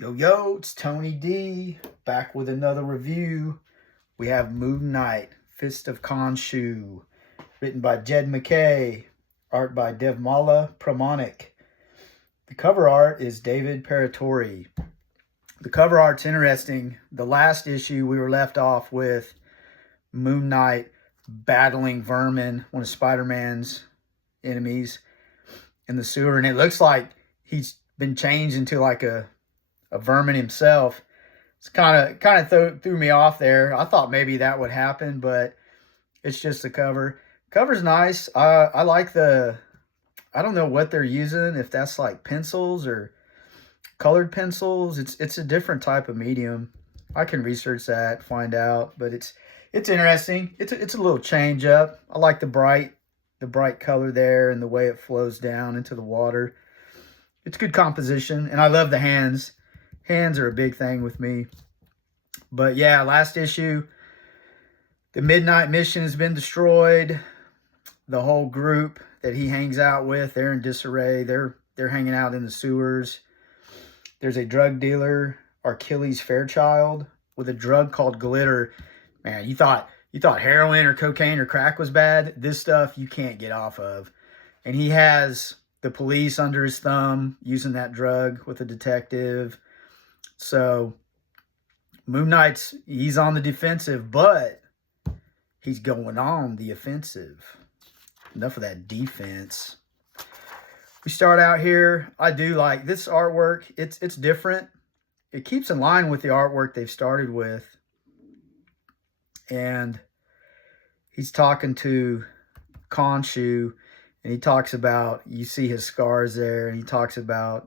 Yo, yo, it's Tony D, back with another review. We have Moon Knight, Fist of Khonsu, written by Jed MacKay, art by Devmalya Pramanik. The cover art is David Paratore. The cover art's interesting. The last issue we were left off with Moon Knight battling Vermin, one of Spider-Man's enemies, in the sewer, and it looks like he's been changed into like a Vermin himself. It's kind of threw me off there. I thought maybe that would happen, but it's just the cover. Cover's nice. I like I don't know what they're using, if that's like pencils or colored pencils. It's a different type of medium. I can research that, find out, but it's interesting. It's a little change up. I like the bright color there and the way it flows down into the water. It's good composition, and I love the hands. Hands are a big thing with me. But yeah, last issue, the Midnight Mission has been destroyed. The whole group that he hangs out with, they're in disarray. They're hanging out in the sewers. There's a drug dealer, Achilles Fairchild, with a drug called glitter. Man, you thought heroin or cocaine or crack was bad? This stuff you can't get off of. And he has the police under his thumb using that drug with a detective. So Moon Knight's, he's on the defensive, but he's going on the offensive. Enough of that defense. We start out here. I do like this artwork. It's different. It keeps in line with the artwork they've started with. And he's talking to Khonsu, and he talks about, you see his scars there, and he talks about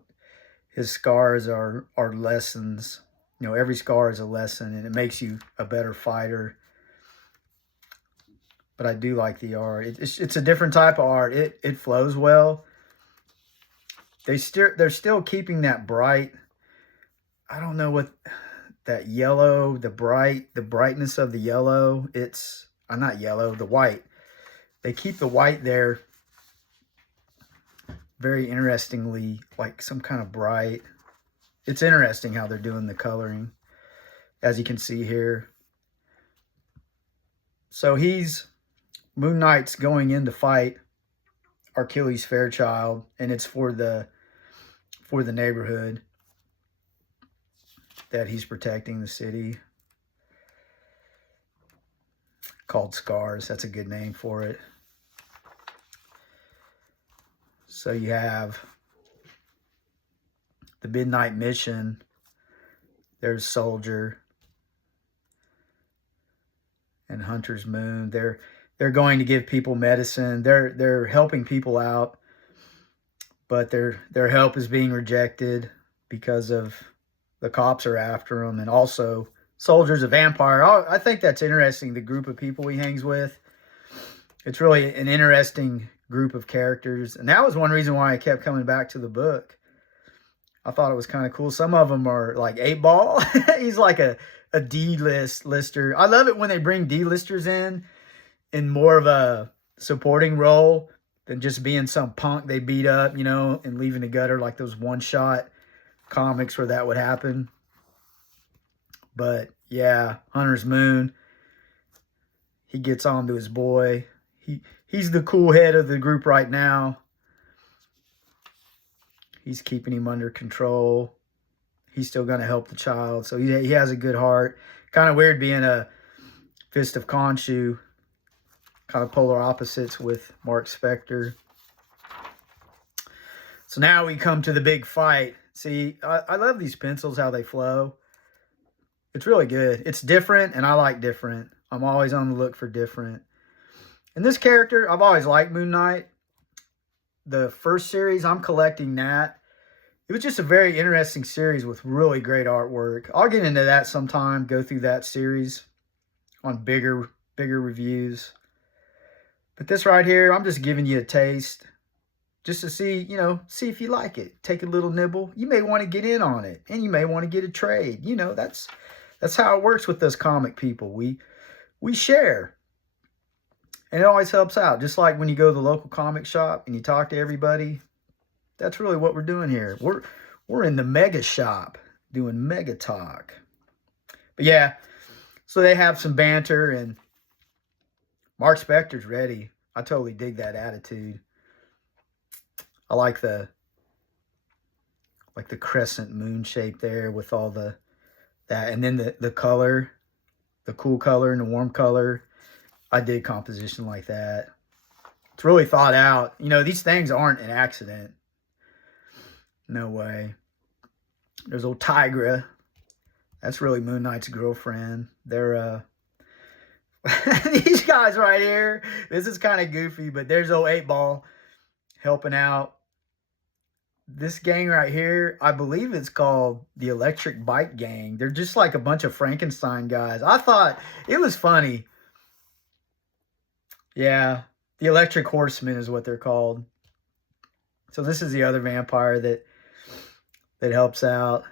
his scars are lessons. You know, every scar is a lesson, and it makes you a better fighter. But I do like the art. It's a different type of art. It flows well. They're still keeping that bright. I don't know what that yellow, the brightness of the yellow. It's not yellow, the white. They keep the white there very interestingly, like some kind of bright. It's interesting how they're doing the coloring, as you can see here. So Moon Knight's going in to fight Achilles Fairchild, and it's for the neighborhood that he's protecting, the city, called Scars. That's a good name for it. So you have the Midnight Mission. There's Soldier and Hunter's Moon. They're going to give people medicine. They're helping people out, but their help is being rejected because of the cops are after them, and also Soldier's a vampire. I think that's interesting, the group of people he hangs with. It's really an interesting group of characters, and that was one reason why I kept coming back to the book. I thought it was kind of cool. Some of them are like 8-Ball. He's like a D-lister. I love it when they bring D-listers in more of a supporting role than just being some punk they beat up, you know, and leaving the gutter, like those one-shot comics where that would happen. But yeah, Hunter's Moon, he gets on to his boy. He's the cool head of the group right now. He's keeping him under control. He's still going to help the child. So he has a good heart. Kind of weird being a Fist of Khonsu. Kind of polar opposites with Mark Spector. So now we come to the big fight. See, I love these pencils, how they flow. It's really good. It's different, and I like different. I'm always on the look for different. And this character, I've always liked Moon Knight. The first series, I'm collecting that. It was just a very interesting series with really great artwork. I'll get into that sometime, go through that series on bigger reviews. But this right here, I'm just giving you a taste just to see, see if you like it. Take a little nibble. You may want to get in on it, and you may want to get a trade. You know, that's how it works with us comic people. We share. And it always helps out. Just like when you go to the local comic shop and you talk to everybody, that's really what we're doing here. We're in the mega shop. doing mega talk. But yeah, so they have some banter, and Mark Spector's ready. I totally dig that attitude. I like the crescent moon shape there with all that, and then the color, the cool color and the warm color. I dig composition like that. It's really thought out. You know, these things aren't an accident. No way. There's old Tigra. That's really Moon Knight's girlfriend. They're these guys right here. This is kind of goofy, but there's old 8-Ball helping out. This gang right here, I believe it's called the Electric Bike Gang. They're just like a bunch of Frankenstein guys. I thought it was funny. Yeah, the Electric Horsemen is what they're called. So this is the other vampire that helps out.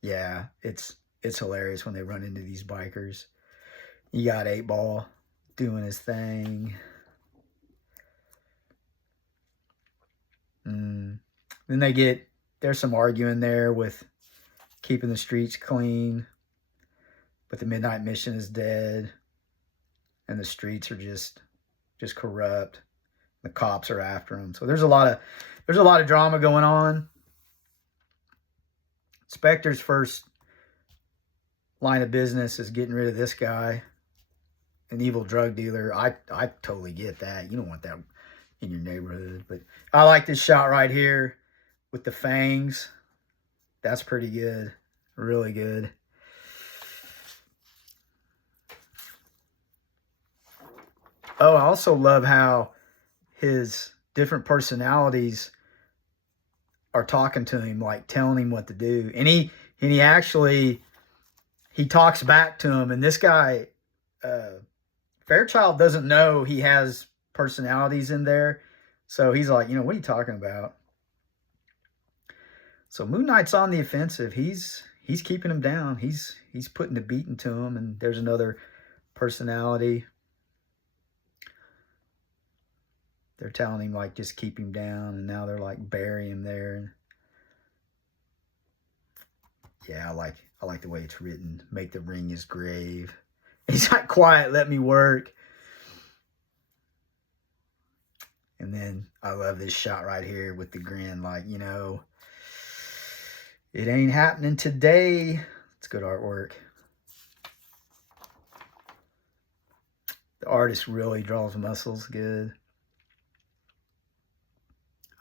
Yeah, it's hilarious when they run into these bikers. You got 8-Ball doing his thing. Then there's some arguing there with keeping the streets clean, but the Midnight Mission is dead, and the streets are just corrupt. The cops are after them. So there's a lot of drama going on. Spector's first line of business is getting rid of this guy, an evil drug dealer. I totally get that. You don't want that in your neighborhood. But I like this shot right here with the fangs. That's pretty good. Really good. Oh, I also love how his different personalities are talking to him, like telling him what to do. And he actually talks back to him. And this guy, Fairchild, doesn't know he has personalities in there. So he's like, what are you talking about? So Moon Knight's on the offensive. He's keeping him down. He's putting the beating to him. And there's another personality. They're telling him, like, just keep him down. And now they're, like, bury him there. Yeah, I like the way it's written. Make the ring his grave. He's like, quiet, let me work. And then I love this shot right here with the grin. Like, it ain't happening today. It's good artwork. The artist really draws muscles good.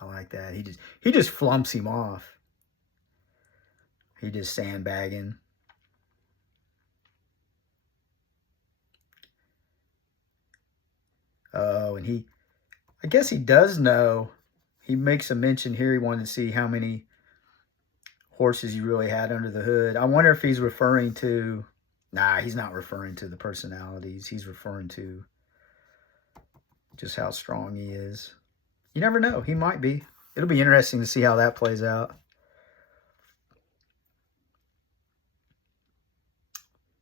I like that. He just flumps him off. He just sandbagging. Oh, and I guess he does know. He makes a mention here. He wanted to see how many horses you really had under the hood. I wonder if he's referring to... Nah, he's not referring to the personalities. He's referring to just how strong he is. You never know. He might be. It'll be interesting to see how that plays out.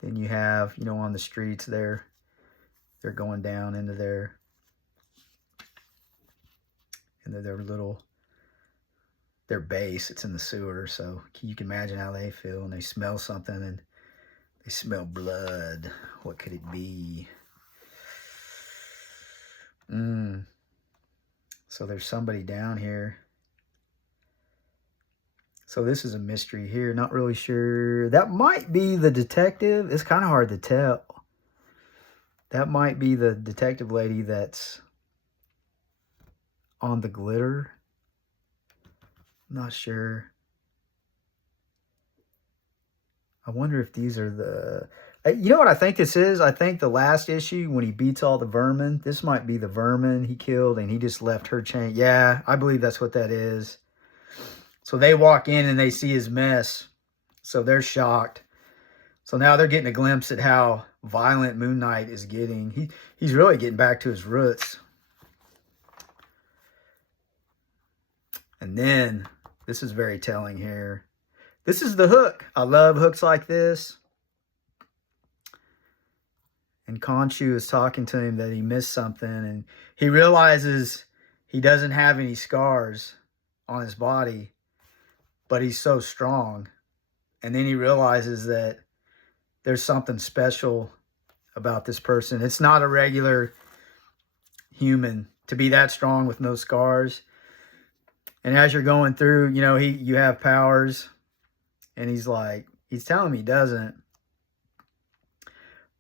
Then you have, on the streets there, they're going down into their base. It's in the sewer, so you can imagine how they feel. And they smell something, and they smell blood. What could it be? So there's somebody down here. So this is a mystery here. Not really sure. That might be the detective. It's kind of hard to tell. That might be the detective lady that's on the glitter. Not sure. I wonder if these are the... You know what I think this is? I think the last issue, when he beats all the vermin, this might be the vermin he killed, and he just left her chain. Yeah, I believe that's what that is. So they walk in, and they see his mess. So they're shocked. So now they're getting a glimpse at how violent Moon Knight is getting. He's really getting back to his roots. And then, this is very telling here. This is the hook. I love hooks like this. And Khonsu is talking to him that he missed something. And he realizes he doesn't have any scars on his body. but he's so strong. And then he realizes that there's something special about this person. It's not a regular human to be that strong with no scars. And as you're going through, you know, you have powers, and he's telling me he doesn't.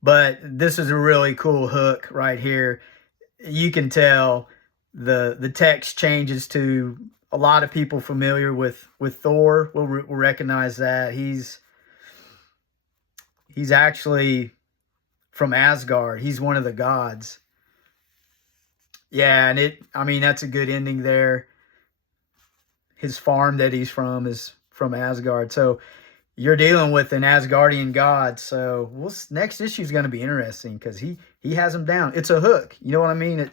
But this is a really cool hook right here. You can tell the text changes to a lot of people familiar with Thor will recognize that he's actually from Asgard. He's one of the gods. Yeah, and I mean, that's a good ending there. His farm that he's from is from Asgard. So you're dealing with an Asgardian god. So next issue is going to be interesting because he has him down. It's a hook. You know what I mean?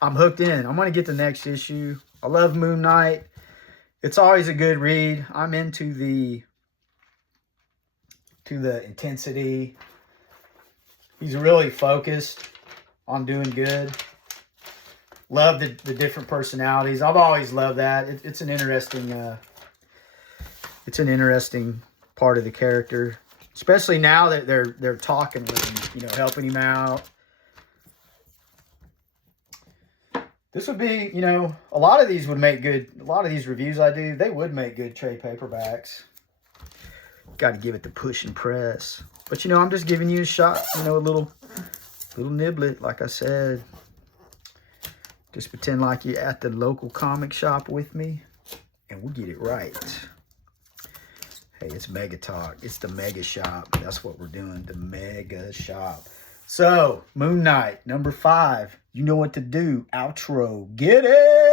I'm hooked in. I'm going to get the next issue. I love Moon Knight. It's always a good read. I'm into the intensity. He's really focused on doing good. Love the different personalities. I've always loved that. It's an interesting part of the character, especially now that they're talking with him, you know, helping him out. This would be, you know, a lot of these reviews I do, they would make good trade paperbacks. Got to give it the push and press. But, you know, I'm just giving you a shot, you know, a little niblet, like I said. Just pretend like you're at the local comic shop with me, and we'll get it right. Hey, it's Mega Talk. It's the Mega Shop. That's what we're doing, the Mega Shop. So, Moon Knight, number 5. You know what to do. Outro. Get it!